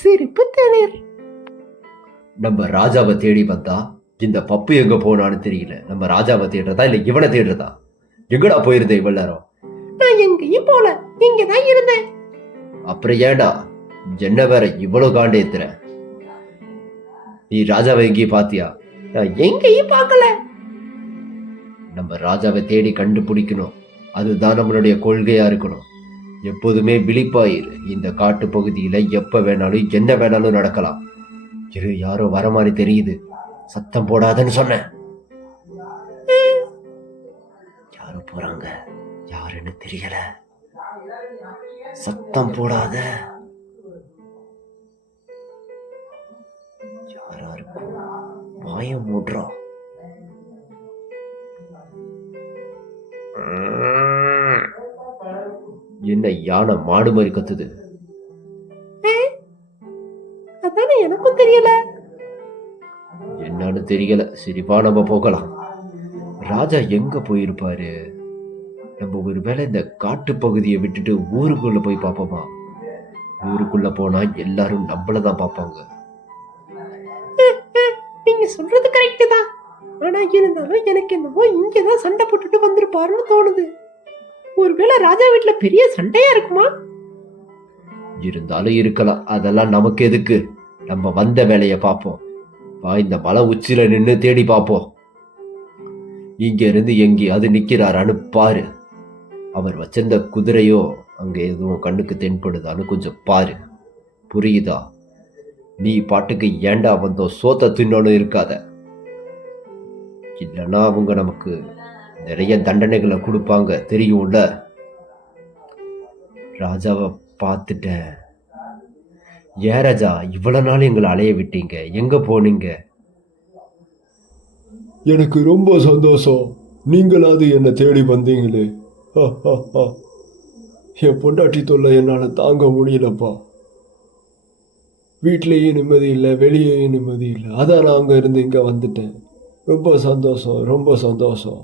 சிரிப்பு தேநீர். நம்ம ராஜாவை தேடி வந்தா இந்த பப்பு எங்க போனான்னு தெரியல. நம்ம ராஜாவை தேடுறதா இல்ல இவனை தேடுறதா? எங்கடா போயிருந்த இவ்வளவு நேரம்? நான் எங்கேயும் போல, இங்கதான் இருந்தேன். அப்புறம் ஏடா என்ன வேற இவ்வளவு காண்டேத்துற? நீ ராஜாவை எங்கேயும் பாத்தியா? நான் எங்கேயும் பார்க்கல. நம்ம ராஜாவை தேடி கண்டுபிடிக்கணும். அதுதான் நம்மளுடைய கொள்கையா இருக்கணும். எப்போதுமே விழிப்பாயிரு. இந்த காட்டு பகுதியில எப்ப வேணாலும் என்ன வேணாலும் நடக்கலாம். யாரோ வர மாதிரி தெரியுது. சத்தம் போடாதன்னு சொன்னேன். யாரோ போறாங்க, யாருன்னு தெரியல. சத்தம் போடாத. யாரா இருக்கும்? வாய மூடுறோம். என்ன யானை மாடு மாதிரி கத்துது? அதானே எனக்கும் தெரியல. என்னன்னு தெரியல. சரிப்பா, நம்ம போகலாம். ராஜா எங்க போயிருப்பாரு? நம்ம ஒருவேளை இந்த காட்டு பகுதியை விட்டுட்டு ஊருக்குள்ள போய் பார்ப்போமா? ஊருக்குள்ள போனா எல்லாரும் நம்மளதான் பார்ப்பாங்க. நீங்க சொல்றது கரெக்ட் தான். ஆனா இருந்தாலும் எனக்கு என்னவோ இங்கதான் சண்டை போட்டுட்டு வந்திருப்பாருன்னு தோணுது. ஒருவேளை ராஜா வீட்டுல பெரிய சண்டையா இருக்குமா? இருந்தாலும் இருக்கலாம். அதெல்லாம் நமக்கு எதுக்கு? நம்ம வந்த வேலையை பார்ப்போம். இந்த மலை உச்சில நின்று தேடி பார்ப்போம். இங்க இருந்து எங்கேயாவது நிக்கிறாரான்னு பாரு. அவர் வச்சிருந்த குதிரையோ அங்க எதுவும் கண்ணுக்கு தென்படுதான்னு கொஞ்சம் பாரு. புரியுதா? நீ பாட்டுக்கு ஏண்டா வந்தோம் சோத்த தின்னோன்னு இருக்காத. இல்லைன்னா அவங்க நமக்கு நிறைய தண்டனைகளை கொடுப்பாங்க, தெரியும்ல. ராஜாவை பார்த்துட்டேன். ஏன் ராஜா இவ்வளவு நாள் எங்களை அலைய விட்டீங்க? எங்க போனீங்க? எனக்கு ரொம்ப சந்தோஷம். நீங்களாவது என்னை தேடி வந்தீங்களே. என் பொண்டாட்டி தொல்லை என்னால் தாங்க முடியலப்பா. வீட்லேயும் நிம்மதி இல்லை, வெளியேயும் நிம்மதி இல்லை. அதான் நான் அங்கே இருந்து இங்கே வந்துட்டேன். ரொம்ப சந்தோஷம், ரொம்ப சந்தோஷம்.